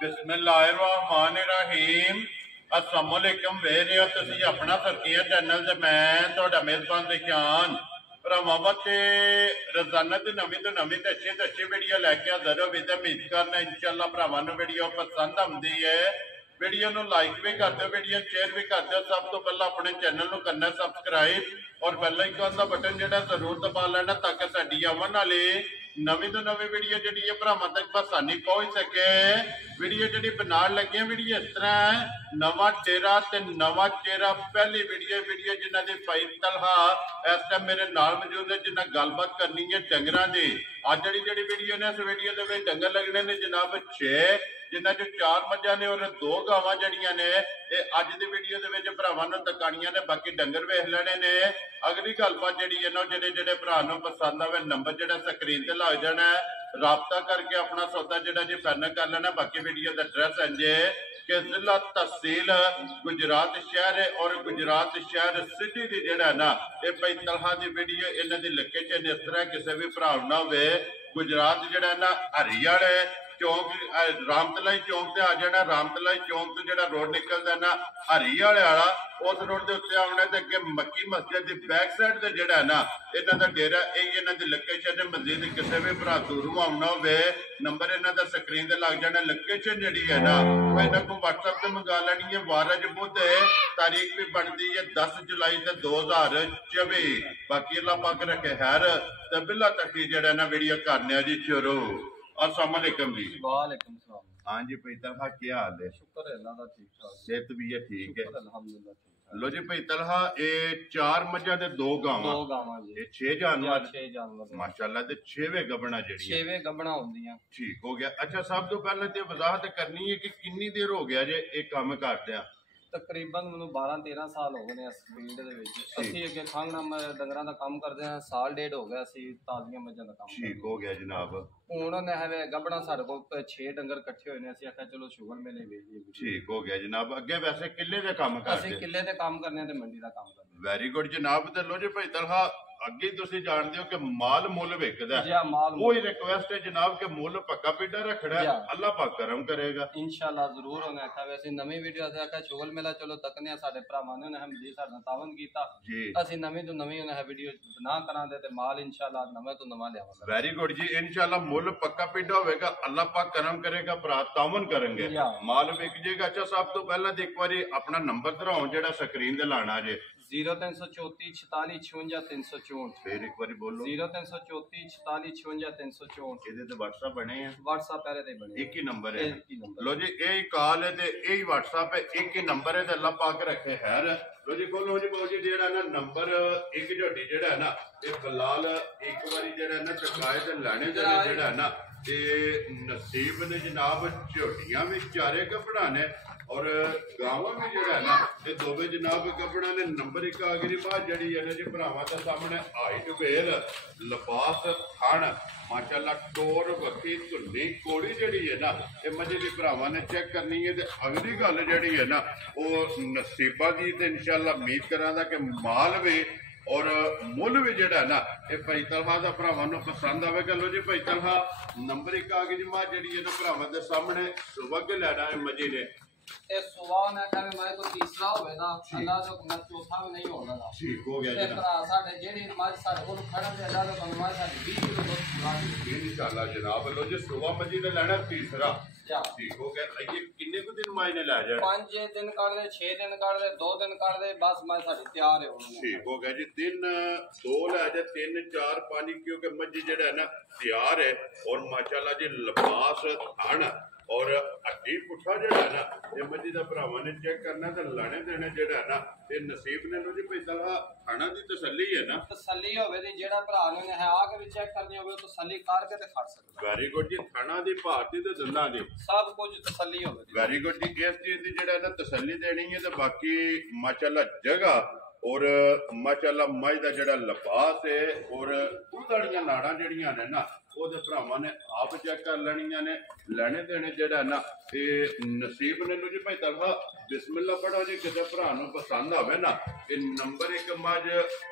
बिस्मिल्लाहिर्रहमानिर्रहीम अस्सलाम वालेकुम वे रहे हो तुसी अपना फरकिया चैनल ते मैं तुहाडा मेजबान रिशान भरावां वास्ते रोजाना की नवीं तो नवीं ते अच्छी वीडियो लैके हाजिर हो ते उम्मीद करना इंशाअल्लाह भरावां नूं वीडियो पसंद आउंदी है। वीडियो नूं लाइक भी कर दो, वीडियो शेयर भी कर दो। सब तो पहला अपने चैनल नूं करना सबसक्राइब और बेल आइकन का बटन जिहड़ा जरूर दबा लेना ताकि साडी आवन वाली नवीं तो नवीं वीडियो जिहड़ी है भरावां तक आसानी पहुंच सके। वीडियो जिहड़ी बनाउण लगे वीडियो इस तरह है, नवा चेहरा ते नवा चेहरा। पहली वीडियो जिन्हां दी भाई तलहा इस टाइम मेरे नाल मौजूद है, जिन्हां गलबात करनी है डंगरां दी। अज जिहड़ी वीडियो ने इस वीडियो दे विच डंगर लगने ने जनाब 6, जिन्हां चों 4 मझां ने और 2 गावां जड़ियां ने अज दी वीडियो दे विच भरावां नूं दिखाणियां ने। बाकी डंगर वेख लेने ने। अगली गलबात जिहड़ी है ना जिहड़े भरा नूं पसंद आवे नंबर जिहड़ा स्क्रीन ते लग जाना है, राबता करके अपना सौदा जिहड़ा जी फाइनल कर लेना। बाकी वीडियो का एड्रैस इंजे कि जिला तहसील गुजरात शहर है और गुजरात शहर सिटी की जिहड़ा ना ये भाई तलहा की वीडियो इन्हां दी लोकेशन इस तरह किसी भी भरा ना होवे। गुजरात जिहड़ा ना हरियाणे चौक रामतलाई चौक से आ जाना। रामतलाई चौक से जो रोड निकलता ना हरियाले वाला उस रोड के उत्ते आना तो अगे मक्की मस्जिद की बैक साइड से जोड़ा ना इन्हों का डेरा यही इन्हों की लोकेशन है। मजीद किसी भी भरा दूरों आना हो नंबर इन्हों का स्क्रीन से लग जाना। लोकेशन जी है ना वो इन्हों को व्हाट्सएप से मंगा लैनी है। वारज बुध तारीख भी बनती है 10 जुलाई 2024। बाकी अल्लाह पाक रखे खैर तो बिला तक जो ना वीडियो करने जी शुरू। अस्सलाम वालेकुम जी। वालेकुम सलाम। हाँ जी भाई तलहा क्या हाल है? शुक्र है अल्लाह दा, ठीक ठाक। सेहत भी है ठीक है अल्हम्दुलिल्लाह ठीक ठाक। लो जी भाई तलहा ये 4 मझां ते 2 गावां जी, ये 6 जानवर 6 जानवर माशाल्लाह ते 6वें गबना जेड़ी 6वें गबना होंदियां। ठीक हो गया। अच्छा सब तो पहले ते वजाहत करनी है कि कितनी देर हो गया जे ये काम करदे? तकरीबन मैं 12-13 साल हो गए इस फील्ड दे विच। ਅਸੀਂ ਅੱਗੇ ਖਾਂਗਣਾ ਡੰਗਰਾਂ ਦਾ ਕੰਮ ਕਰਦੇ ਹਾਂ, ਸਾਲ ਡੇਢ ਹੋ ਗਿਆ ਸੀ ਤਾਜ਼ੀਆਂ ਮੱਝਾਂ ਦਾ ਕੰਮ। ठीक हो गया जनाब। ਹੁਣ ਉਹਨੇ ਹੈ ਗੱਬਣਾ ਸਾਡੇ ਕੋਲ 6 ਡੰਗਰ ਇਕੱਠੇ ਹੋਏ ਨੇ। ਅਸੀਂ ਆਖਿਆ ਚਲੋ ਸ਼ੁਗਰ ਮੇਲੇ ਵੇਚ ਲਈਏ। ठीक हो गया जनाब। अगे वैसे किले दे काम ਅਸੀਂ करदे? ਕਿੱਲੇ ਤੇ ਕੰਮ ਕਰਨੇ ਤੇ ਮੰਡੀ ਦਾ ਕੰਮ ਕਰਨੇ। वैरी गुड जनाब। ते लो जी भाई तलहा ਅੱਗੇ ਤੁਸੀਂ ਜਾਣਦੇ ਹੋ ਕਿ ਮਾਲ ਮੁੱਲ ਵਿਕਦਾ ਜੀ ਮਾਲ ਕੋਈ ਰਿਕਵੈਸਟ ਹੈ ਜਨਾਬ ਕਿ ਮੁੱਲ ਪੱਕਾ ਪਿੱਡਾ ਰੱਖਣਾ ਹੈ, ਅੱਲਾਹ ਪਾਕ ਕਰਮ ਕਰੇਗਾ ਇਨਸ਼ਾਅੱਲਾ ਜ਼ਰੂਰ। ਉਹਨੇ ਆਖਿਆ ਵੈਸੇ ਨਵੀਂ ਵੀਡੀਓ ਤੇ ਆਖਿਆ ਸ਼ੁਗਲ ਮੇਲਾ ਚਲੋ ਤੱਕਨੇ ਸਾਡੇ ਭਰਾਵਾਂ ਨੇ ਉਹਨੇ ਹਮਦੀ ਸਾਡਾ ਤਾਵਨ ਕੀਤਾ ਜੀ। ਅਸੀਂ ਨਵੀਂ ਤੋਂ ਨਵੀਂ ਉਹਨੇ ਵੀਡੀਓ ਬਣਾ ਕਰਾਂਦੇ ਤੇ ਮਾਲ ਇਨਸ਼ਾਅੱਲਾ ਨਵੇਂ ਤੋਂ ਨਵਾਂ ਲਿਆਵਾਂਗੇ। ਵੈਰੀ ਗੁੱਡ ਜੀ। ਇਨਸ਼ਾਅੱਲਾ ਮੁੱਲ ਪੱਕਾ ਪਿੱਡਾ ਹੋਵੇਗਾ, ਅੱਲਾਹ ਪਾਕ ਕਰਮ ਕਰੇਗਾ, ਭਰਾ ਤਾਵਨ ਕਰਨਗੇ, ਮਾਲ ਵਿਕ ਜਾਏਗਾ। ਅੱਛਾ ਸਭ ਤੋਂ ਪਹਿਲਾਂ ਤੇ ਇੱਕ ਵਾਰੀ ਆਪਣਾ ਨੰਬਰ ਦਰਾਓ ਜਿਹੜਾ ਸਕਰੀਨ ਤੇ ਲਾਣਾ ਜੇ। 0334 46 56 364। फिर एक बार बोलो। 0334 46 56 364। ਇਹਦੇ ਤੇ WhatsApp ਬਣੇ ਆ? WhatsApp ਪਹਿਲੇ ਤੇ ਬਣੇ। ਇੱਕ ਹੀ ਨੰਬਰ ਹੈ। ਲੋ ਜੀ ਇਹ ਹੀ ਕਾਲ ਹੈ ਤੇ ਇਹ ਹੀ WhatsApp ਹੈ, ਇੱਕ ਹੀ ਨੰਬਰ ਹੈ ਤੇ ਅੱਲਾਹ ਪਾਕ ਰੱਖੇ ਖੈਰ। ਲੋ ਜੀ ਬੋਲੋ ਜੀ ਬੋਲ ਜੀ ਜਿਹੜਾ ਨਾ ਨੰਬਰ ਇੱਕ ਝੋਟੀ ਜਿਹੜਾ ਨਾ ਇਹ ਬਲਾਲ ਇੱਕ ਵਾਰੀ ਜਿਹੜਾ ਨਾ ਚਕਾਏ ਤੇ ਲੈਣੇ ਦੇ ਜਿਹੜਾ ਨਾ ਤੇ ਨਸੀਬ ਨੇ ਜਨਾਬ ਝੋਟੀਆਂ ਵੀ ਚਾਰੇ ਕੱਪੜਾ ਨੇ और गावां भी जो है ना ये दोवे जनाब कपड़ा ने नंबर एक आगरी बात जड़ी है ना जी भरावां दे सामने हाइट वेल लिबास थण माशाल्लाह टोर वक्ती धुंधी कोड़ी जड़ी है ना ये मजे की भरावां ने चेक करनी है। ते अगली गल जड़ी है ना वो नसीबा दी ते इंशाल्लाह उम्मीद करांदा कि माल भी और मुल भी जड़ा ना ये भाई तलहा का भरावां नूं पसंद आवेगा। लो जी भाई तलहा नंबर एक आगरी बात जड़ी है ना भरावां दे सामने सुबह लैना है मजे ने ਇਹ ਸੁਭਾਅ ਨਾ ਕਹੇ ਮੈਂ ਕੋ ਤੀਸਰਾ ਹੋਵੇ ਨਾ ਅੱਲਾਹ ਦਾ ਮੈਂ ਚੌਥਾ ਵੀ ਨਹੀਂ ਹੋਣਾ। ਠੀਕ ਹੋ ਗਿਆ ਜੀ। ਭਰਾ ਸਾਡੇ ਜਿਹੜੀ ਮੱਝ ਸਾਡੇ ਕੋਲ ਖੜਨ ਤੇ ਅੱਲਾਹ ਦਾ ਬੰਦਵਾ ਸਾਡੀ 20 ਕਿਲੋ ਦੁੱਧ ਚੁਗਾ इंशाअल्लाह जनाब। लो जी सुबह मजी ने लेना तीसरा। ठीक हो गया। ये कितने को दिन मायने ला जाए? 5 दिन कर दे, 6 दिन कर दे, 2 दिन कर दे, बस मैं साडी तैयार है होनी। ठीक हो गया जी। दिन 2 ला जाए 3 4 5 क्योंकि मजी जेड़ा है ना तैयार है और माशाल्लाह जी लिबास थण और हड्डी पुठा जड़ा ना ये मजी का भरावां ने चेक करना तो लाने देने जड़ा ना ये नसीब ने लो जी भाई तलहा खाना दी तसल्ली है ना। तसल्ली होवे दी जेड़ा भरा ने है आके भी चेक करनी होवे तो तसल्ली करके ते खा सकदा। वेरी गुड जी। खाना दी भारती ते दंदां दी सब कुछ तसल्ली होवे। वेरी गुड जी। इस चीज दी जेड़ा ना तसल्ली देनी है तो बाकी माशाल्लाह जगह और माशाल्लाह मझ दा जेड़ा लिबास है और उधड़ियां नाड़ां जेड़ियां ने ना ਉਹਦੇ ਭਰਾਵਾਂ ਨੇ ਆਪ ਚੈੱਕ ਕਰ ਲੈਣੀਆਂ ਨੇ। ਲੈਣੇ ਦੇਣੇ ਜਿਹੜਾ ਨਾ ਇਹ ਨਸੀਬ ਨੇ। ਲੋ ਜੀ ਭਾਈ ਤਲਹਾ ਬਿਸਮਿਲ੍ਲਾ ਪੜੋ ਜੀ। ਕਿਸੇ ਭਰਾ ਨੂੰ ਪਸੰਦ ਆਵੇ ਨਾ ਇਹ ਨੰਬਰ 1 ਮੱਝ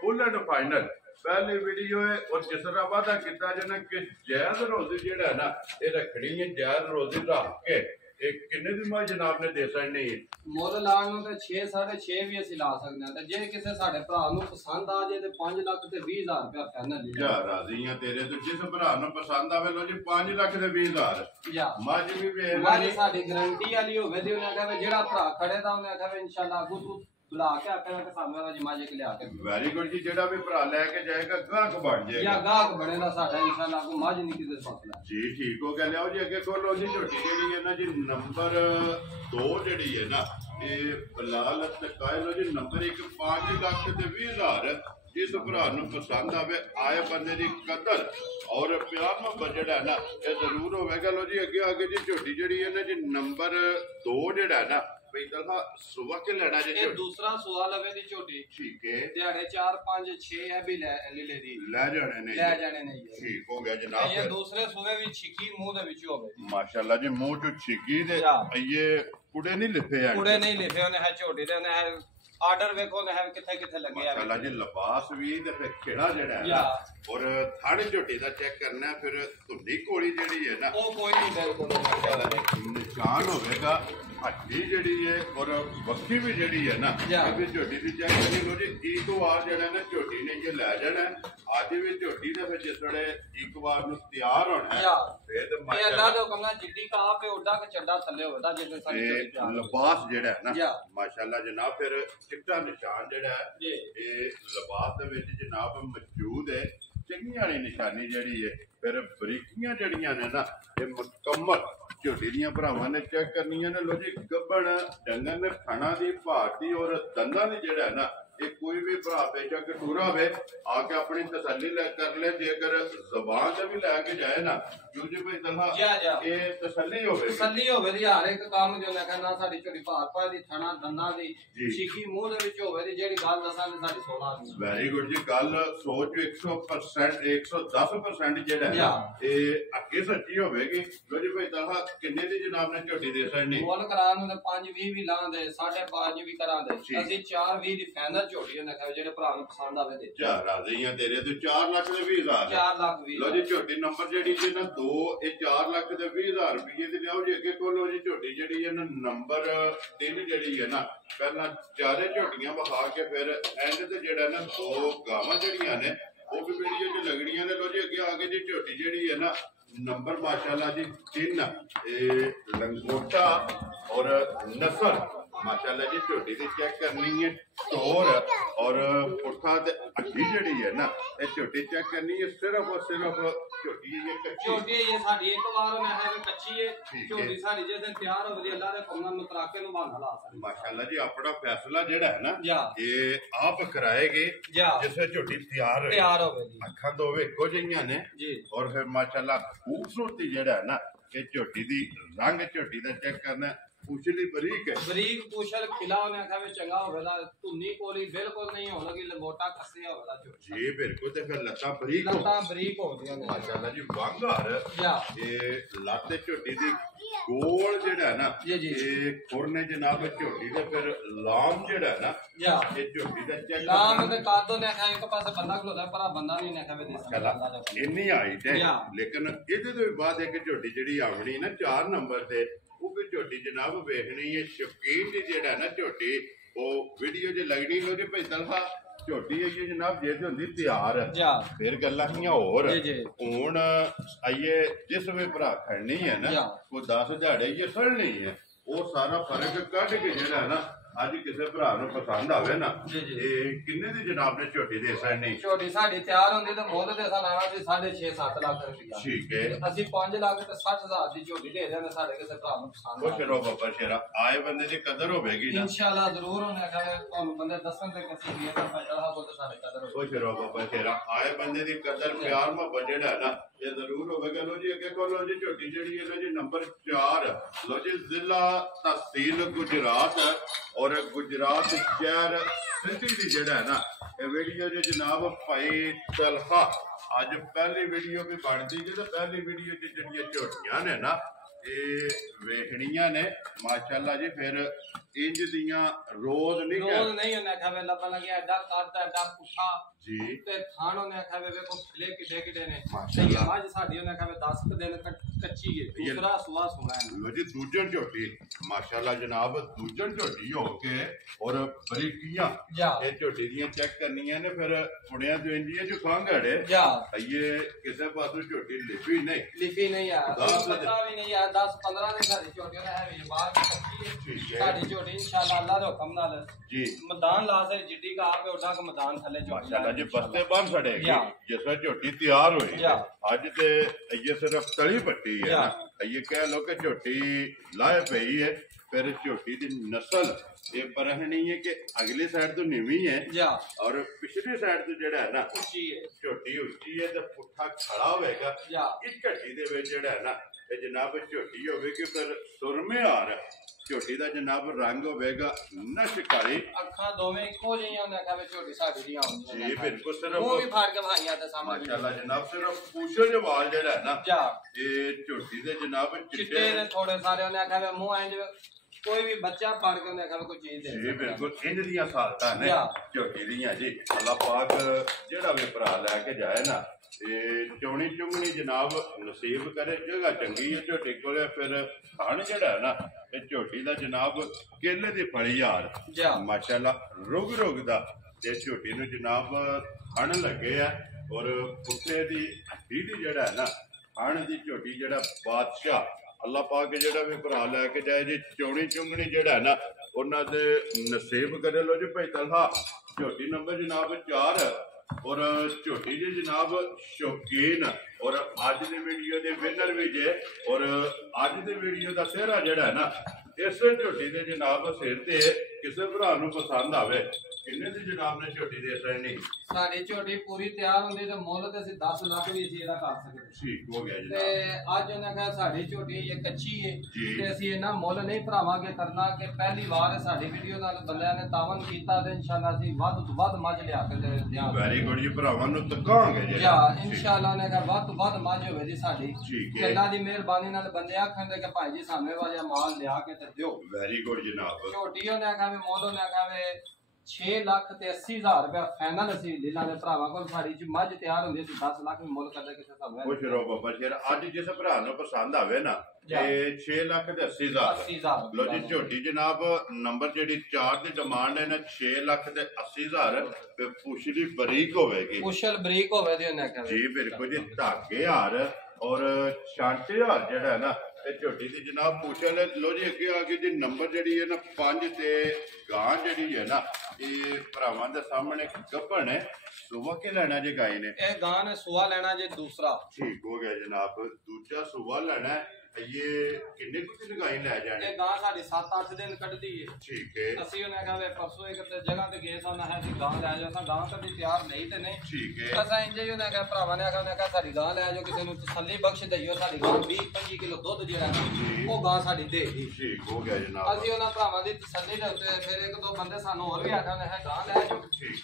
ਫੁੱਲ ਐਂਡ ਫਾਈਨਲ पहली वीडियो है और जिस तरह वादा किया जाना कि जायज रोजी जेड़ा ना ये रखनी है, जायज रोजी रख के ਇਹ ਕਿੰਨੇ ਦੀ ਮੱਝ ਜਨਾਬ ਨੇ ਦੇ ਸਕਣੀ ਹੈ? ਮੁੱਲ ਲਾਣ ਨੂੰ ਤੇ 6 6.5 ਵੀ ਅਸੀਂ ਲਾ ਸਕਦੇ ਹਾਂ, ਤੇ ਜੇ ਕਿਸੇ ਸਾਡੇ ਭਰਾ ਨੂੰ ਪਸੰਦ ਆ ਜੇ ਤੇ 5 ਲੱਖ ਤੇ 20,000 ਰੁਪਇਆ ਫਾਈਨਲ ਜੀ। ਜਾ ਰਾਜ਼ੀ ਆ ਤੇਰੇ ਤੋਂ, ਜਿਸ ਭਰਾ ਨੂੰ ਪਸੰਦ ਆਵੇ ਲੋ ਜੀ 5 ਲੱਖ ਦੇ 20,000। ਜਾ ਮੱਝ ਵੀ ਵੇਖ ਮੱਝ ਲਈ ਸਾਡੀ ਗਾਰੰਟੀ ਵਾਲੀ ਹੋਵੇ ਤੇ ਉਹਨੇ ਕਹੇ ਜਿਹੜਾ ਭਰਾ ਖੜੇ ਤਾਂ ਉਹਨੇ ਕਹੇ ਇਨਸ਼ਾਅੱਲਾ ਅੱਗੋਂ ਤੂੰ ਬੁਲਾ ਕੇ ਆਖਿਆ ਕਿ ਸਾਹਮਣੇ ਵਾਲੀ ਮੱਝ ਇੱਕ ਲਿਆ ਕੇ। ਵੈਰੀ ਗੁੱਡ ਜੀ, ਜਿਹੜਾ ਵੀ ਭਰਾ ਲੈ ਕੇ ਜਾਏਗਾ ਗਾਹਕ ਬਣ ਜਾਂ ਜਾਏਗਾ। ਗਾਹਕ ਬਣੇਗਾ ਸਾਡਾ ਇਨਸ਼ਾਅੱਲਾ ਅੱਗੋਂ ਮੱਝ ਨਹੀਂ ਕਿਤੇ ਫਸਲਾ ਜੀ ਠੀਕ ਹੋ ਗਿਆ। ਲਿਆਓ ਜੀ ਅੱਗੇ ਕੋਲ ਜੀ ਝੋਟੀ ਜਿਹੜੀ ਹੈ ਨਾ ਜੀ ਨੰਬਰ 2 ਜਿਹੜੀ ਹੈ ਨਾ ਇਹ ਬਲਾਲ ਤੇ ਕਾਇਲੋ ਜੀ ਨੰਬਰ 1 5 ਲੱਖ ਤੇ 20,000। ਜਿਸ ਭਰਾ ਨੂੰ ਪਸੰਦ ਆਵੇ ਆਏ ਬੰਦੇ ਦੀ ਕਦਰ ਔਰ ਪਿਆਰ ਮੁਹੱਬਤ ਜਿਹੜਾ ਨਾ ਇਹ ਜ਼ਰੂਰ ਹੋਵੇਗਾ। ਲੋ ਜੀ ਅੱਗੇ ਜੀ ਝੋਟੀ ਜਿਹੜੀ ਹੈ ਨਾ ਜੀ ਨੰਬਰ 2 ਜਿਹੜਾ ਨਾ ਬਈ ਦਫਾ ਸੁਬਹ ਕੇ ਲੈਣਾ ਜੀ। ਇਹ ਦੂਸਰਾ ਸਵਾਲ ਲਵੇ ਦੀ ਝੋਟੀ ਠੀਕ ਹੈ, ਦਿਹਾੜੇ 4 5 6 ਹੈ ਵੀ ਲੈ ਦੀ ਲੈ ਜਾਣੇ ਨੇ ਨਹੀਂ। ਠੀਕ ਹੋ ਗਿਆ ਜਨਾਬ। ਇਹ ਦੂਸਰੇ ਸੂਵੇ ਵੀ ਛਿੱਕੀ ਮੂੰਹ ਦੇ ਵਿੱਚ ਹੋਵੇ ਮਾਸ਼ਾਅੱਲਾ ਜੀ, ਮੂੰਹ ਚ ਛਿੱਕੀ ਦੇ ਇਹ ਕੁੜੇ ਨਹੀਂ ਲਿਫੇ ਆ, ਕੁੜੇ ਨਹੀਂ ਲਿਫੇ ਉਹਨੇ ਹੈ ਝੋਟੀ ਦੇ ਉਹਨੇ ਹੈ ਆਰਡਰ ਵੇਖੋ ਨੇ ਹੈ ਕਿੱਥੇ ਕਿੱਥੇ ਲੱਗੇ ਆ। ਮਾਸ਼ਾਅੱਲਾ ਜੀ ਲਿਬਾਸ ਵੀ ਤੇ ਫਿਰ ਖੇੜਾ ਜਿਹੜਾ ਹੈ ਔਰ ਥੜ ਝੋਟੀ ਦਾ ਚੈੱਕ ਕਰਨਾ ਫਿਰ ਧੁੰਦੀ ਕੋਲੀ ਜਿਹੜੀ ਹੈ ਨਾ ਉਹ ਕੋਈ ਨਹੀਂ ਬਿਲਕੁਲ ਮਾਸ਼ਾਅੱਲਾ ਜੀ ਨਿਸ਼ਾਨ ਹੋਵੇਗਾ। ਹੱਡੀ ਜਿਹੜੀ ਹੈ ਔਰ ਬੱਕੀ ਵੀ ਜਿਹੜੀ ਹੈ ਨਾ ਇਹ ਵੀ ਝੋਟੀ ਦੀ ਚੈੱਕ ਕਰੀ ਲੋ ਜੀ। ਇੱਕ ਵਾਰ ਜਿਹੜਾ ਨਾ ਝੋਟੀ ਨੇ ਜੇ ਲੈ ਜਾਣਾ ਅੱਜ ਵੀ ਝੋਟੀ ਦੇ ਫਿਰ ਜਿਸ ਵੇਲੇ ਇੱਕ ਵਾਰ ਨੂੰ ਤਿਆਰ ਹੋਣਾ ਫਿਰ ਤੇ ਇਹ ਅੱਲਾ ਦੇ ਹੁਕਮ ਨਾਲ ਜਿੱਡੀ ਕਾ ਆਪੇ ਉੱਡਾ ਕੇ ਚੱਡਾ ਥੱਲੇ ਹੋਵੇਦਾ ਜਿਵੇਂ ਸਾਡੀ ਲਿਬਾਸ ਜਿਹੜਾ ਹੈ ਨਾ ਮਾਸ਼ਾਅੱਲਾ ਜਨਾਬ ਫਿਰ ਚਿੱਟਾ ਨਿਸ਼ਾਨ ਜਿਹੜਾ ਹੈ ਇਹ ਲਿਬਾਸ ਦੇ ਵਿੱਚ ਜਨਾਬ ਮੌਜੂਦ ਹੈ। ਚੰਗੀਆਂ ਵਾਲੀ ਨਿਸ਼ਾਨੀ ਜਿਹੜੀ ਹੈ ਫਿਰ ਬਰੀਕੀਆਂ ਜਿਹੜੀਆਂ ਨੇ ਨਾ ਇਹ ਮੁਕੰਮਲ ਝੋਟੀ ਦੀਆਂ ਭਰਾਵਾਂ ਨੇ ਚੈੱਕ ਕਰਨੀਆਂ ਨੇ। ਲੋ ਜੀ ਗੱਬਣ ਡੰਗਰ ਨੇ ਖਾਣਾ ਦੀ ਭਾਰਤੀ ਔਰ ਦੰਦਾਂ ਦੀ ਜਿਹੜਾ ਨਾ ਇਹ ਕੋਈ ਵੀ ਭਰਾ ਬੇਸ਼ੱਕ ਟੂਰਾ ਹੋਵੇ ਆ ਕੇ ਆਪਣੀ ਤਸੱਲੀ ਕਰ ਲੈ। ਜੇਕਰ ਜ਼ਬਾਨ ਤੇ ਵੀ ਲੈ ਕੇ ਜਾਏ ਨਾ ਕਿਉਂਕਿ ਭਾਈ ਤਲਹਾ ਇਹ ਤਸੱਲੀ ਹੋਵੇ ਦੀ ਹਰ ਇੱਕ ਕੰਮ ਜੋ ਲਿਖਿਆ ਨਾ ਸਾਡੀ ਝੋਟੀ ਭਾਰਪਾ ਦੀ ਥਣਾ ਦੰਦਾਂ ਦੀ ਛਿੱਕੀ ਮੂੰਹ ਦੇ ਵਿੱਚ ਹੋਵੇ ਦੀ ਜਿਹੜੀ ਗੱਲ ਦੱਸਾਂਗੇ ਸਾਡੀ 16 ਦੀ। ਵੈਰੀ ਗੁੱਡ ਜੀ, ਗੱਲ ਸੋਚ 100% 110% ਜਿਹੜਾ ਇਹ ਅੱਗੇ ਸੱਚੀ ਹੋਵੇਗੀ। ਲੋ ਜੀ ਭਾਈ ਤਲਹਾ ਕਿੰਨੇ ਦੀ ਜਨਾਬ ਨੇ ਝੋਟੀ ਦੇ ਸਕਣੀ? ਮੁੱਲ ਕਰਾਉਣ ਨੂੰ 5-20 ਵੀ ਲਾਉਂਦੇ 5.5 ਵੀ ਕਰਾਂਦੇ ਅਸੀਂ 4-20 ਦੀ ਫਾਈਨਲ ਝੋਟੀ ਨੇ ਕਹੇ ਜਿਹੜੇ ਭਰਾ ਨੂੰ ਪਸੰਦ ਆਵੇ ਤੇ ਜਾ ਰਾਜ਼ੀ ਆ ਤੇਰੇ ਤੇ 4 ਲੱਖ ਦੇ 20,000। 4 ਲੱਖ 20 ਲੋ ਜੀ ਝੋਟੀ ਨੰਬਰ ਜਿਹੜੀ ਜੀ ਨਾ 2 ਇਹ 4 ਲੱਖ ਦੇ 20,000 ਰੁਪਏ ਦੀ ਲਿਆਓ ਜੀ। ਅੱਗੇ ਕੋਲੋ ਜੀ ਝੋਟੀ ਜਿਹੜੀ ਹੈ ਨਾ ਨੰਬਰ 3 ਜਿਹੜੀ ਹੈ ਨਾ ਪਹਿਲਾਂ ਚਾਰੇ ਝੋਟੀਆਂ ਵਿਖਾ ਕੇ ਫਿਰ ਐਂਡ ਤੇ ਜਿਹੜਾ ਨਾ 2 ਗਾਵਾਂ ਜਿਹੜੀਆਂ ਨੇ ਉਹ ਵੀ ਵੀਡੀਓ 'ਚ ਲੱਗਣੀਆਂ ਨੇ। ਲੋ ਜੀ ਅੱਗੇ ਆ ਕੇ ਜੀ ਝੋਟੀ ਜਿਹੜੀ ਹੈ ਨਾ ਨੰਬਰ ਮਾਸ਼ਾਅੱਲਾ ਜੀ 3 ਇਹ ਲੰਗੋਟਾ ਔਰ ਨਸਲ ਮਾਸ਼ਾਅੱਲਾ ਜੀ ਝੋਟੀ ਦੀ ਚੈੱਕ ਕਰਨੀ ਹੈ ਟੋਰ ਔਰ ਪੁੱਠਾ ਤੇ ਅੱਡੀ ਜਿਹੜੀ ਹੈ ਨਾ ਇਹ ਝੋਟੀ ਚੈੱਕ ਕਰਨੀ ਹੈ। ਸਿਰਫ ਝੋਟੀ ਇਹ ਕੱਚੀ ਝੋਟੀ ਇਹ ਸਾਡੀ ਇੱਕ ਵਾਰ ਉਹਨੇ ਹੈ ਕੱਚੀ ਹੈ ਝੋਟੀ ਸਾਡੀ ਜੇ ਤਿਆਰ ਹੋਵੇ ਅੱਲਾ ਦੇ ਪੰਨਾਂ ਨੂੰ ਤਰਾਕੇ ਨੂੰ ਬਹਾਨਾ ਲਾ ਸਕਦੀ। ਮਾਸ਼ਾਅੱਲਾ ਜੀ ਆਪਣਾ ਫੈਸਲਾ ਜਿਹੜਾ ਹੈ ਨਾ ਇਹ ਆਪ ਕਰਾਏਗੇ ਜਿਸੇ ਝੋਟੀ ਤਿਆਰ ਹੋਵੇ ਜੀ। ਅੱਖਾਂ ਦੋਵੇਂ ਇੱਕੋ ਜਿਹੀਆਂ ਨੇ ਜੀ ਔਰ ਫਿਰ ਮਾਸ਼ਾਅੱਲਾ ਖੂਬਸੂਰਤੀ ਜਿਹੜਾ ਹੈ ਨਾ ਇਹ ਝੋਟੀ ਦੀ ਰੰਗ ਝੋਟੀ ਦਾ ਚੈੱਕ ਕਰਨਾ ਪੁਛਲੀ ਬਰੀਕ ਹੈ ਬਰੀਕ ਪੁਛਲ ਖਿਲਾ ਉਹਨੇ ਆਖਿਆ ਵੀ ਚੰਗਾ ਹੋਵੇਲਾ ਧੁੰਨੀ ਕੋਲੀ ਬਿਲਕੁਲ ਨਹੀਂ ਹੋਣਗੀ ਲੰਗੋਟਾ ਕੱਸਿਆ ਹੋਵੇਲਾ ਜੀ ਬਿਲਕੁਲ ਤੇ ਫਿਰ ਲੱਤਾਂ ਬਰੀਕ ਹੋਣਗੀਆਂ ਮਾਸ਼ਾਅੱਲਾ ਜੀ ਵਾਂਗਾਰ ਇਹ ਲੱਤ ਝੋਟੀ ਦੀ ਗੋਲ ਜਿਹੜਾ ਨਾ ਇਹ ਖੁਰਨੇ ਜਨਾਬ ਝੋਟੀ ਦੇ ਫਿਰ ਲਾਮ ਜਿਹੜਾ ਨਾ ਇਹ ਝੋਟੀ ਦਾ ਚੈੱਕ ਲਾਮ ਤੇ ਕਾਦੋ ਨੇ ਆਖਿਆ ਇੱਕ ਪਾਸੇ ਬੰਦਾ ਖਲੋਦਾ ਪਰ ਬੰਦਾ ਨਹੀਂ ਨਖਾਵੇ ਦੇ ਇੰਨੀ ਹਾਈਟ ਹੈ ਲੇਕਿਨ ਇਹਦੇ ਤੋਂ ਬਾਅਦ ਇੱਕ ਝੋਟੀ ਜਿਹੜੀ ਆਵਣੀ ਨਾ 4 ਨੰਬਰ ਤੇ ਉਹ ਵੀ ਝੋਟੀ ਜਨਾਬ ਵੇਖਣੀ ਹੈ ਸ਼ੌਕੀਨ ਦੀ ਜਿਹੜਾ ਨਾ ਝੋਟੀ ਉਹ ਵੀਡੀਓ 'ਚ ਲੱਗਣੀ ਕਿਉਂਕਿ ਭਾਈ ਤਲਹਾ ਝੋਟੀ ਆਈਏ ਜਨਾਬ ਜੇ ਤੇ ਹੁੰਦੀ ਤਿਆਰ ਫਿਰ ਗੱਲਾਂ ਹੀ ਹੋਰ ਹੁਣ ਆਈਏ ਜਿਸ ਵੇ ਭਰਾ ਖੜਨੀ ਹੈ ਨਾ ਉਹ 10 ਦਿਹਾੜੇ ਇਹ ਸੜਨੀ ਹੈ ਉਹ ਸਾਰਾ ਫਰਕ ਕੱਢ ਕੇ ਜਿਹੜਾ ਨਾ ਅੱਜ ਕਿਸੇ ਭਰਾ ਨੂੰ ਪਸੰਦ ਆਵੇ ਨਾ ਇਹ ਕਿੰਨੇ ਦੀ ਜਨਾਬ ਨੇ ਝੋਟੀ ਦੇ ਸਕਣੀ? ਝੋਟੀ ਸਾਡੀ ਤਿਆਰ ਹੁੰਦੀ ਤਾਂ ਮੁੱਲ ਦੇ ਸਾਲਾਨਾ ਜੀ 6.5-7 ਲੱਖ ਰੁਪਇਆ। ਠੀਕ ਹੈ ਅਸੀਂ 5 ਲੱਖ ਤੇ 60,000 ਦੀ ਝੋਟੀ ਦੇ ਦਿੰਦੇ ਸਾਡੇ ਕਿਸੇ ਭਰਾ ਨੂੰ ਪਸੰਦ ਉਹ ਚਲੋ ਬਾਬਾ ਸ਼ੇਰਾ ਆਏ ਬੰਦੇ ਦੀ ਕਦਰ ਹੋਵੇਗੀ ਨਾ ਇਨਸ਼ਾਅੱਲਾ ਜ਼ਰੂਰ ਉਹਨੇ ਕਹੇ ਤੁਹਾਨੂੰ ਬੰਦੇ ਦੱਸਣ ਤੇ ਕਿਸੇ ਵੀ ਤਾਂ ਪਛੜਾ ਬੋਲ ਸਾਡੇ ਕਦਰ ਉਹ ਚਲੋ ਬਾਬਾ ਸ਼ੇਰਾ ਆਏ ਬੰਦੇ ਦੀ ਕਦਰ ਪਿਆਰ ਮੁਹੱਬਤ ਜਿਹੜਾ ਨਾ ਇਹ ਜ਼ਰੂਰ ਹੋਵੇਗਾ। ਲੋ ਜੀ ਅੱਗੇ ਕੋਲ ਲੋ ਜੀ ਝੋਟੀ ਜਿਹੜੀ ਹੈ ਜੀ ਨੰਬਰ 4 ਲੋ ਜੀ ਜ਼ਿਲ੍ਹਾ ਤਹਿਸੀਲ ਗੁਜਰਾਤ ਔਰ ਗੁਜਰਾਤ ਸ਼ਹਿਰ ਸਿਟੀ ਦੀ ਜਿਹੜਾ ਹੈ ਨਾ ਇਹ ਵੀਡੀਓ ਜੋ ਜਨਾਬ ਭਾਈ ਤਲਹਾ ਅੱਜ ਪਹਿਲੀ ਵੀਡੀਓ ਵੀ ਬਣਦੀ ਹੈ ਤੇ ਪਹਿਲੀ ਵੀਡੀਓ 'ਚ ਜਿਹੜੀਆਂ ਝੋਟੀਆਂ ਨੇ ਨਾ ਇਹ ਵੇਖਣੀਆਂ ਨੇ ਮਾਸ਼ਾਅੱਲਾ ਜੀ ਫਿਰ ਇੰਜ ਦੀਆਂ ਰੋਜ਼ ਨਹੀਂ ਰੋਜ਼ ਨਹੀਂ ਉਹਨੇ ਆਖਿਆ ਵੇ ਲੱਭਣ ਲੱਗਿਆ ਐਡਾ ਕੱਦ ਐਡਾ ਪੁੱਠਾ ਜੀ ਤੇ ਥਾਣ ਉਹਨੇ ਆਖਿਆ ਵੇ ਵੇਖੋ ਖਿਲੇ ਕਿੱਡੇ ਨੇ ਤੇ ਇਹ ਮੱਝ ਸਾਡੀ ਉਹਨੇ ਆਖਿਆ ਵੇ 10 ਦਿਨ ਕੱਚੀ ਹੈ ਦੂਸਰਾ ਸੁਆ ਸੁਣਾ ਹੈ ਲੋ ਜੀ ਦੂਜਣ ਝੋਟੀ ਮਾਸ਼ਾਅੱਲਾ ਜਨਾਬ ਦੂਜਣ ਝੋਟੀ ਹੋ ਕੇ ਔਰ ਬਰੀਕੀਆਂ ਇਹ ਝੋਟੀ ਦੀਆਂ ਚੈੱਕ ਕਰਨੀਆਂ ਨੇ ਫਿਰ ਕੁੜੀਆਂ ਤੋਂ ਇੰਜੀ ਜੋ ਖੰਗੜੇ ਜਾ ਇਹ ਕਿਸੇ ਪਾਸੋਂ ਝੋਟੀ ਲਿਪੀ ਨਹੀਂ ਆ ਪਤਾ ਵੀ ਨਹੀਂ ਆ 10 15 ਦਿਨ ਸਾਡੀ ਝੋਟੀ ਉਹਨੇ ਹੈ ਵੀ ਬਾਹਰ ਕੱਚੀ ਹੈ ਸਾਡੀ ਝੋਟੀ ਇੰਸ਼ਾਅੱਲਾ ਅੱਲਾਹ ਦੇ ਹੁਕਮ ਨਾਲ ਜੀ ਮੈਦਾਨ ਲਾ ਸੇ ਜਿੱਡੀ ਕਾ ਆਪੇ ਉਡਾ ਕੇ ਮੈਦਾਨ ਥੱਲੇ ਮਾਸ਼ਾਅੱਲਾ ਜੀ ਬਸਤੇ ਬੰਨ ਛੜੇਗੀ ਜਿਸ ਵੇਲੇ ਝੋਟੀ ਤਿਆਰ ਹੋਈ ਅੱਜ ਤੇ ਇਹ ਸਿਰਫ ਤਲੀ ਪੱਟੀ ਹੈ ਨਾ ਇਹ ਕਹਿ ਲੋ ਕਿ ਝੋਟੀ ਲਾਏ ਪਈ ਹੈ ਫਿਰ ਝੋਟੀ ਦੀ ਨਸਲ ਇਹ ਪਰਹਣੀ ਹੈ ਕਿ ਅਗਲੀ ਸਾਈਡ ਤੋਂ ਨੀਵੀਂ ਹੈ ਔਰ ਪਿਛਲੀ ਸਾਈਡ ਤੋਂ ਜਿਹੜਾ ਹੈ ਨਾ ਉੱਚੀ ਹੈ ਝੋਟੀ ਉੱਚੀ ਹੈ ਤੇ ਪੁੱਠਾ ਖੜਾ ਹੋਵੇਗਾ ਇੱਕ ਘੱਟੀ ਦੇ ਵਿੱਚ ਜਿਹੜਾ ਹੈ ਨਾ ਇਹ ਜਨਾਬ ਝੋਟੀ ਹੋਵੇਗੀ ਫਿਰ ਸੁਰਮੇ ਹਾਰ ਝੋਟੀ ਦਾ ਜਨਾਬ ਰੰਗ ਹੋਵੇਗਾ ਨਸ਼ ਕਾਲੀ ਅੱਖਾਂ ਦੋਵੇਂ ਇੱਕੋ ਜਿਹੀਆਂ ਉਹਨੇ ਆਖਿਆ ਵੇ ਝੋਟੀ ਸਾਡੀ ਦੀਆਂ ਆਉਂਦੀਆਂ ਜੀ ਬਿਲਕੁਲ ਸਿਰਫ ਉਹ ਵੀ ਫਾੜ ਕੇ ਭਾਈਆਂ ਤੇ ਸਾਹਮਣੇ ਮਾਸ਼ਾਅੱਲਾ ਜਨਾਬ ਸਿਰਫ ਪੂਛੋ ਦੇ ਵਾਲ ਜਿਹੜਾ ਹੈ ਨਾ ਇਹ ਝੋਟੀ ਦੇ ਜਨਾਬ ਚਿੱਟੇ ਨੇ ਥੋੜੇ ਸਾਰੇ ਉਹਨੇ ਆਖਿਆ ਵੇ ਮੂੰਹ ਇੰਜ ਕੋਈ ਵੀ ਬੱਚਾ ਫਾੜ ਕੇ ਉਹਨੇ ਆਖਿਆ ਕੋਈ ਚੀਜ਼ ਦੇ ਜੀ ਬਿਲਕੁਲ ਇੰਜ ਦੀਆਂ ਸਾਲਤਾਂ ਨੇ ਝੋਟੀ ਦੀਆਂ ਜੀ ਅੱਲਾਹ ਪਾਕ ਜਿਹੜਾ ਵੀ ਭਰਾ ਲੈ ਕੇ ਜਾਏ ਨਾ ਇਹ ਚੋਣੀ ਚੁੰਗਣੀ ਜਨਾਬ ਨਸੀਬ ਕਰੇ ਜਗ੍ਹਾ ਚੰਗੀ ਹੈ ਝੋਟੀ ਕੋਲੇ ਫਿਰ ਖਾਣ ਜਿਹੜਾ ਹੈ ਨਾ ਇਹ ਝੋਟੀ ਦਾ ਜਨਾਬ ਕੇਲੇ ਦੀ ਫਲੀ ਯਾਰ ਮਾਸ਼ਾਅੱਲਾ ਰੁਗ ਦਾ ਤੇ ਝੋਟੀ ਨੂੰ ਜਨਾਬ ਖਾਣ ਲੱਗੇ ਆ ਔਰ ਪੁੱਠੇ ਦੀ ਹੱਡੀ ਦੀ ਜਿਹੜਾ ਹੈ ਨਾ ਖਾਣ ਦੀ ਝੋਟੀ ਜਿਹੜਾ ਬਾਦਸ਼ਾਹ ਅੱਲਾਹ ਪਾਕ ਜਿਹੜਾ ਵੀ ਭਰਾ ਲੈ ਕੇ ਜਾਏ ਜੀ ਚੋਣੀ ਚੁੰਗਣੀ ਜਿਹੜਾ ਨਾ ਉਹਨਾਂ ਦੇ ਨਸੀਬ ਕਰੇ ਲੋ ਜੀ ਭਾਈ ਤਲਹਾ ਝੋਟੀ ਨੰਬਰ ਜਨਾਬ 4 ਔਰ ਝੋਟੀ ਜੀ ਜਨਾਬ ਸ਼ੌਕੀਨ ਔਰ ਅੱਜ ਦੀ ਵੀਡੀਓ ਦੇ ਵਿਨਰ ਵੀ ਜੇ ਔਰ ਅੱਜ ਦੀ ਵੀਡੀਓ ਦਾ ਸਿਹਰਾ ਜਿਹੜਾ ਹੈ ਨਾ ਇਸ ਝੋਟੀ ਦੇ ਜਨਾਬ ਸਿਰ ਤੇ ਕਿਸੇ ਭਰਾ ਨੂੰ ਪਸੰਦ ਆਵੇ ਕਿੰਨੇ ਦੀ ਜਨਾਬ ਨੇ ਝੋਟੀ ਦੇ ਰਹਿਣੀ ਸਾਡੀ ਝੋਟੀ ਪੂਰੀ ਤਿਆਰ ਹੁੰਦੀ ਤੇ ਮੁੱਲ ਤੇ ਅਸੀਂ 10 ਲੱਖ ਵੀ ਅਸੀਂ ਇਹਦਾ ਕਰ ਸਕਦੇ ਠੀਕ ਹੋ ਗਿਆ ਜਨਾਬ ਤੇ ਅੱਜ ਉਹਨੇ ਕਿਹਾ ਸਾਡੀ ਝੋਟੀ ਇਹ ਕੱਚੀ ਹੈ ਤੇ ਅਸੀਂ ਇਹਨਾਂ ਮੁੱਲ ਨਹੀਂ ਭਰਾਵਾਂਗੇ ਕਰਨਾ ਕਿ ਪਹਿਲੀ ਵਾਰ ਸਾਡੀ ਵੀਡੀਓ ਨਾਲ ਬੰਦਿਆਂ ਨੇ ਤਾਵਨ ਕੀਤਾ ਤੇ ਇਨਸ਼ਾਅੱਲਾ ਅਸੀਂ ਵੱਧ ਤੋਂ ਵੱਧ ਮੱਝ ਲਿਆ ਕੇ ਦਿਆਂਗੇ ਵੈਰੀ ਗੁੱਡ ਜੀ ਭਰਾਵਾਂ ਨੂੰ ਤਕਾਂਗੇ ਜੀ ਇਨਸ਼ਾਅੱਲਾ ਉਹਨੇ ਕਿਹਾ ਵੱਧ ਤੋਂ ਵੱਧ ਮੱਝ ਹੋਵੇ ਜੀ ਸਾਡੀ ਅੱਲਾਹ ਦੀ ਮਿਹਰਬਾਨੀ ਨਾਲ ਬੰਦੇ ਆਖਣ ਦੇ ਕਿ ਭਾਈ ਜੀ ਸਾਨੂੰ ਵਾਜਾ ਮਾਲ ਲਿਆ ਕੇ ਤੇ ਦਿਓ ਵੈਰੀ ਗੁੱਡ ਜਨਾਬ ਝੋਟੀ ਉਹਨੇ ਆਖਿਆ ਵੀ ਮੁੱਲ ਉਹਨੇ ਆਖਿਆ ਵੀ 6 ਲੱਖ ਤੇ 80,000 ਰੁਪਇਆ ਫਾਈਨਲ ਅਸੀਂ ਲੈ ਲਾਂਗੇ ਭਰਾਵਾਂ ਕੋਲ ਸਾਡੀ ਚ ਮੱਝ ਤਿਆਰ ਹੁੰਦੀ ਸੀ 10 ਲੱਖ ਵੀ ਮੁੱਲ ਕਰਦੇ ਕਿਸੇ ਹਿਸਾਬ ਨਾਲ ਖੁਸ਼ ਰਹੋ ਬਾਬਾ ਸ਼ੇਰ ਅੱਜ ਜਿਸ ਭਰਾ ਨੂੰ ਪਸੰਦ ਆਵੇ ਨਾ ਇਹ 6 ਲੱਖ ਤੇ 80,000 ਲੋ ਜੀ ਝੋਟੀ ਜਨਾਬ ਨੰਬਰ ਜਿਹੜੀ 4 ਦੀ ਡਿਮਾਂਡ ਹੈ ਨਾ 6 ਲੱਖ ਤੇ 80,000 ਤੇ ਪੁਛਲੀ ਬਰੀਕ ਹੋਵੇਗੀ ਪੁਛਲ ਬਰੀਕ ਹੋਵੇ ਦੀ ਉਹਨੇ ਆਖਿਆ ਜੀ ਬਿਲਕੁਲ ਜੀ ਧਾਗੇ ਹਾਰ ਔਰ ਛਾਂਟੇ ਹਾਰ ਜਿਹੜਾ ਹੈ ਨਾ ਇਹ ਝੋਟੀ ਦੀ ਜਨਾਬ ਪੁਛਲ ਲੋ ਜੀ ਅੱਗੇ ਆ ਕੇ ਜੀ ਨੰਬਰ ਜਿਹੜੀ ਹੈ ਨਾ 5 ਤੇ ਗਾਂ ਜਿਹੜੀ ਹੈ ਨਾ ਇਹ ਭਰਾਵਾਂ ਦੇ ਸਾਹਮਣੇ ਗੱਭਣ ਹੈ ਸੁਬਾ ਕੇ ਲੈਣਾ ਜੇ ਗਾਈ ਨੇ ਇਹ ਗਾਂ ਨੇ ਸੁਆ ਲੈਣਾ ਜੇ ਦੂਸਰਾ ਠੀਕ ਹੋ ਗਿਆ ਜਨਾਬ ਦੂਜਾ ਸੁਬਾ ਲੈਣਾ ਇਹ ਕਿੰਨੇ ਕੁ ਦਿਨ ਗਾਈ ਲੈ ਜਾਣੇ ਇਹ ਗਾਂ ਸਾਡੀ 7-8 ਦਿਨ ਕੱਢਦੀ ਹੈ ਠੀਕ ਹੈ ਅਸੀਂ ਉਹਨੇ ਕਹਾ ਵੇ ਪਰਸੋਂ ਇੱਕ ਤੇ ਜਗ੍ਹਾ ਤੇ ਗਏ ਸਾਂ ਹੈ ਸੀ ਗਾਂ ਲੈ ਜਾਓ ਸਾਂ ਗਾਂ ਤਾਂ ਵੀ ਤਿਆਰ ਨਹੀਂ ਤੇ ਨਹੀਂ ਠੀਕ ਹੈ ਅਸਾਂ ਇੰਜ ਹੀ ਉਹਨੇ ਕਹਾ ਭਰਾਵਾਂ ਨੇ ਆਖਿਆ ਸਾਡੀ ਗਾਂ ਲੈ ਜਾਓ ਕਿਸੇ ਨੂੰ ਤਸੱਲੀ ਬਖਸ਼ ਦਈਓ ਸਾਡੀ ਗਾਂ 20-25 ਕਿਲੋ ਦੁੱਧ ਜਿਹੜਾ ਉਹ ਗਾਂ ਸਾਡੀ ਦੇ ਦੀ ਠੀਕ ਹੋ ਗਿਆ ਜਨਾਬ ਅਸੀਂ ਉਹਨਾਂ ਭਰਾਵਾਂ ਦੀ ਤਸੱਲੀ ਦੇ ਉੱਤੇ ਫਿਰ ਇੱਕ ਦੋ ਬੰਦੇ ਸਾਨੂੰ ਹੋਰ ਵੀ ਆਖਿਆ ਨੇ ਗਾਂ ਲੈ ਜਾਓ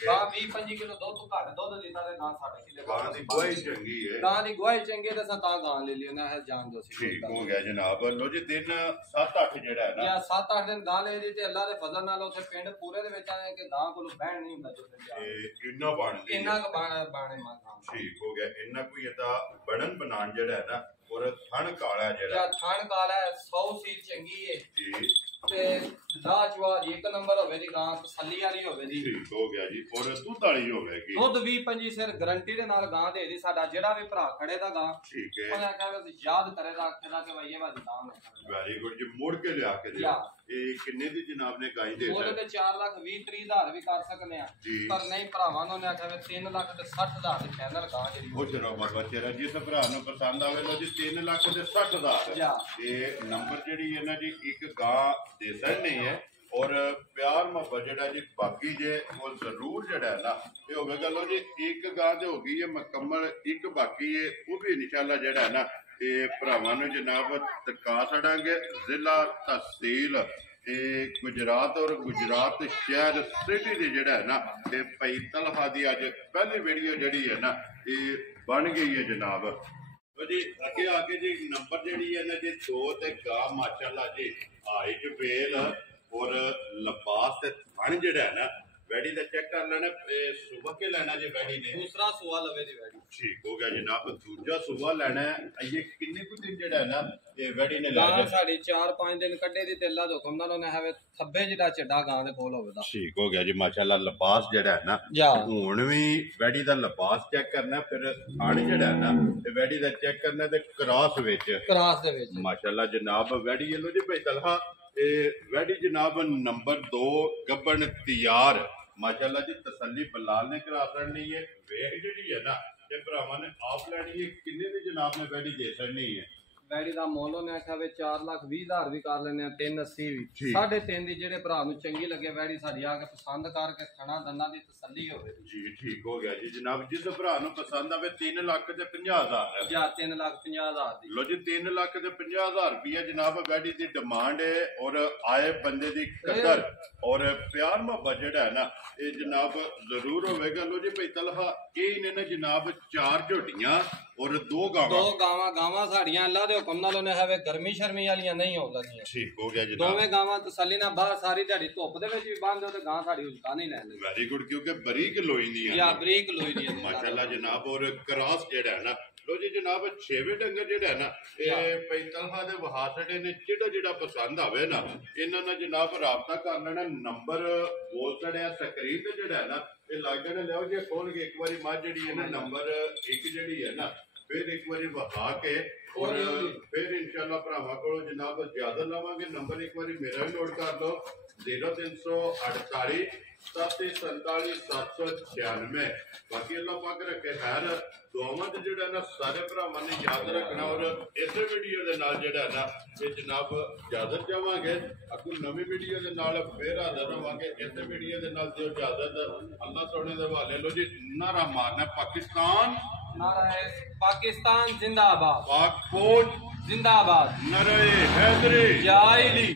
ਗਾਂ 20-25 ਕਿਲੋ ਦੁੱਧ ਤੋਂ ਘੱਟ ਦੁੱਧ ਦਿੱਤਾ ਤੇ ਗਾਂ ਸਾਡੇ ਕਿਲੇ ਗਾਂ ਦੀ ਗਵਾਹੀ ਚੰਗੀ ਹੈ ਗਾਂ ਦੀ ਗਵਾਹੀ ਚੰਗੀ ਹੈ ਤਾਂ ਤਾਂ ਗਾਂ ਲੈ ਲਈ ਉਹਨੇ ਹੈ ਜਾਣ ਦੋ ਸੀ ਠੀਕ ਹੋ ਗਿਆ ਜਨਾਬ ਲੋ ਜੀ ਦਿਨ 7-8 ਜਿਹੜਾ ਹੈ ਨਾ ਜਾਂ 7-8 ਦਿਨ ਗਾਂ ਲੈ ਲਈ ਤੇ ਅੱਲਾਹ ਦੇ ਫਜ਼ਲ ਨਾਲ ਉੱਥੇ ਪਿੰਡ ਪੂਰੇ ਦੇ ਵਿੱਚ ਆਏ ਕਿ ਗਾਂ ਕੋਲ ਬਹਿਣ ਨਹੀਂ ਹੁੰਦਾ ਜਿੱਥੇ ਇੰਨਾ ਬਣਦੀ ਇੰਨਾ ਕੁ ਬਾਣੇ ਮਾਂ ਠੀਕ ਹੋ ਗਿਆ ਇੰਨਾ ਕੋਈ ਇਹਦਾ ਬਣਨ ਬਣਾਉਣ ਜਿਹੜਾ ਹੈ ਨਾ ਔਰ ਥਣ ਕਾਲਾ ਜਿਹੜਾ ਥਣ ਕਾਲਾ 100 ਸੀਲ ਚੰਗੀ ਹੈ ਜੀ ਤੇ ਲਾਜਵਾਬ ਇੱਕ ਨੰਬਰ ਹੋਵੇ ਦੀ ਗਾਂ ਤਸੱਲੀ ਵਾਲੀ ਹੋਵੇ ਦੀ ਠੀਕ ਹੋ ਗਿਆ ਜੀ ਔਰ ਦੁੱਧ ਵਾਲੀ ਹੋਵੇਗੀ ਦੁੱਧ 20-25 ਸਿਰ ਗਾਰੰਟੀ ਦੇ ਨਾਲ ਗਾਂ ਦੇ ਦੀ ਸਾਡਾ ਜਿਹੜਾ ਵੀ ਭਰਾ ਖੜੇ ਦਾ ਗਾਂ ਠੀਕ ਹੈ ਉਹਨੇ ਆਖਿਆ ਵੀ ਯਾਦ ਕਰੇਗਾ ਆਖੇਗਾ ਕਿ ਭਾਈ ਇਹ ਵਾਲੀ ਗਾਂ ਹੈ ਵੈਰੀ ਗੁੱਡ ਜੀ ਮੋੜ ਕੇ ਲਿਆ ਕੇ ਦੇ ਇਹ ਕਿੰਨੇ ਦੀ ਜਨਾਬ ਨੇ ਗਾਈ ਦੇ ਉਹਦੇ ਤੇ 4,20,30,000 ਵੀ ਕਰ ਸਕਨੇ ਆ ਪਰ ਨਹੀਂ ਭਰਾਵਾਂ ਨੂੰ ਉਹਨੇ ਆਖਿਆ ਵੀ 3,60,000 ਦੀ ਫਾਈਨਲ ਗਾਂ ਜਿਹੜੀ ਉਹ ਚਲੋ ਬਾਬਾ ਤੇਰਾ ਜਿਸ ਭਰਾ ਨੂੰ ਪਸੰਦ ਆਵੇ ਲੋ ਜੀ 3,60,000 ਇਹ ਨੰਬਰ ਜਿਹੜੀ ਇਹਨਾਂ ਦੀ ਇੱਕ ਗਾਂ ਦੇ ਸਕਨੇ ਹੈ ਔਰ ਪਿਆਰ ਮੁਹੱਬਤ ਜਿਹੜਾ ਜੀ ਬਾਕੀ ਜੇ ਉਹ ਜ਼ਰੂਰ ਜਿਹੜਾ ਹੈ ਨਾ ਇਹ ਹੋਵੇਗਾ ਲੋ ਜੀ ਇੱਕ ਗਾਂ ਤੇ ਹੋ ਗਈ ਹੈ ਮੁਕੰਮਲ ਇੱਕ ਬਾਕੀ ਹੈ ਉਹ ਵੀ ਇਨਸ਼ਾਅੱਲਾ ਜਿਹੜਾ ਹੈ ਨਾ ਇਹ ਭਰਾਵਾਂ ਨੂੰ ਜਨਾਬ ਤਕਾ ਛੜਾਂਗੇ ਜ਼ਿਲ੍ਹਾ ਤਹਿਸੀਲ ਇਹ ਗੁਜਰਾਤ ਔਰ ਗੁਜਰਾਤ ਸ਼ਹਿਰ ਸਿਟੀ ਦੇ ਜਿਹੜਾ ਹੈ ਨਾ ਇਹ ਭਾਈ ਤਲਹਾ ਦੀ ਅੱਜ ਪਹਿਲੀ ਵੀਡੀਓ ਜਿਹੜੀ ਹੈ ਨਾ ਇਹ ਬਣ ਗਈ ਹੈ ਜਨਾਬ ਜੀ ਅੱਗੇ ਆ ਕੇ ਜੀ ਨੰਬਰ ਜਿਹੜੀ ਹੈ ਨਾ ਜੀ 2 ਤੇ ਗਾਂ ਮਾਸ਼ਾਅੱਲਾ ਜੀ ਹਾਈਟ ਵੇਲ और लिबास ते थन जेड़ा है ना वैडी दा चेक कर लेना सुबह के लेना जे वैडी ने दूसरा सुआ लवे दी वैडी ठीक हो गया जनाब दूजा सुबह लेना है ये किन्ने को दिन जेड़ा है ना ये वैडी ने ला गां साडी 4-5 दिन कड्डे दी ते अल्लाह दे हुक्म नाल ओने हवे थब्बे जिड़ा चड्डा गां दे कोल होवेदा ठीक हो गया जी माशाल्लाह लिबास जेड़ा है ना हुन भी वैडी दा लिबास चेक करना फिर थन जेड़ा है ना ते वैडी दा चेक करना ते क्रॉस दे विच माशाल्लाह जनाब वैडी ये लो जी भाई तलहा वैडी जनाब नंबर 2 गब्बन तैयार माशाल्लाह जी तसल्ली बलाल ने करा करनी है वेट जी है ना ते भरावां ने आप लैनी है किन्ने दी जनाब ने वैडी दे छड़नी है वैडी दा मोल ने आखा वे 4,20,000 भी कर लेने 380 भी 3.5 दी जेड़े भरा नु चंगी लगे वैडी साडी आके पसंद करके खाना दन्ना दी तसल्ली होवे जी ठीक हो गया जी जनाब जिस भरा नु पसंद आवे 3,50,000 या 3,50,000 दी लो जी 3,50,000 रुपया जनाब वैडी दी डिमांड है और आए बंदे दी कदर और प्यार मोहब्बत जेड़ा है ना ये जनाब जरूर होवेगा लो जी भाई तलहा ये ने ना जनाब 4 झोटियां और 2 गावां साड़ियां अल्लाह दे हुक्म नाल ओने हवे गर्मी शर्मी वालियां नहीं हो लगियां ठीक हो गया जनाब दोवें गावां तसल्ली नाल बाहर सारी दिहाड़ी धुप दे विच भी बांध दो ते गां साड़ी उजका नहीं लैंदी वेरी गुड क्योंकि बरीक लोई नहीं है या बरीक लोई दी है माशाल्लाह जनाब और क्रॉस जेड़ा है ना लो जी जनाब 6वें डंगर जेड़ा है ना ये पैतलहा दे वहासड़े ने जेड़ा पसंद आवे ना इन्हां नाल जनाब राबता कर लेना नंबर बोल छड़िया स्क्रीन ते जेड़ा है ना ये लागे ने लियो जे खोल के एक बारी मां जेड़ी है ना नंबर 1 जेड़ी है ना फिर एक बारी वहा के और फिर इंशाल्लाह भरावां को जनाब ज्यादा लवांगे नंबर एक बारी मेरा भी नोट कर लो 0348 47 796 बाकी अल्लाह पाक रखे खैर दुआवां ते जेड़ा ना सारे भरावां ने याद रखना और इस वीडियो दे नाल जेड़ा ना ये जनाब इजाजत जावांगे अगू नवी वीडियो दे नाल फिर हाजिर होवांगे इस वीडियो दे नाल दियो इजाजत अल्लाह सोने दे हवाले लो जी नारा मारना पाकिस्तान नारा पाकिस्तान जिंदाबाद पाक फौज जिंदाबाद नारे हैदरी जाइली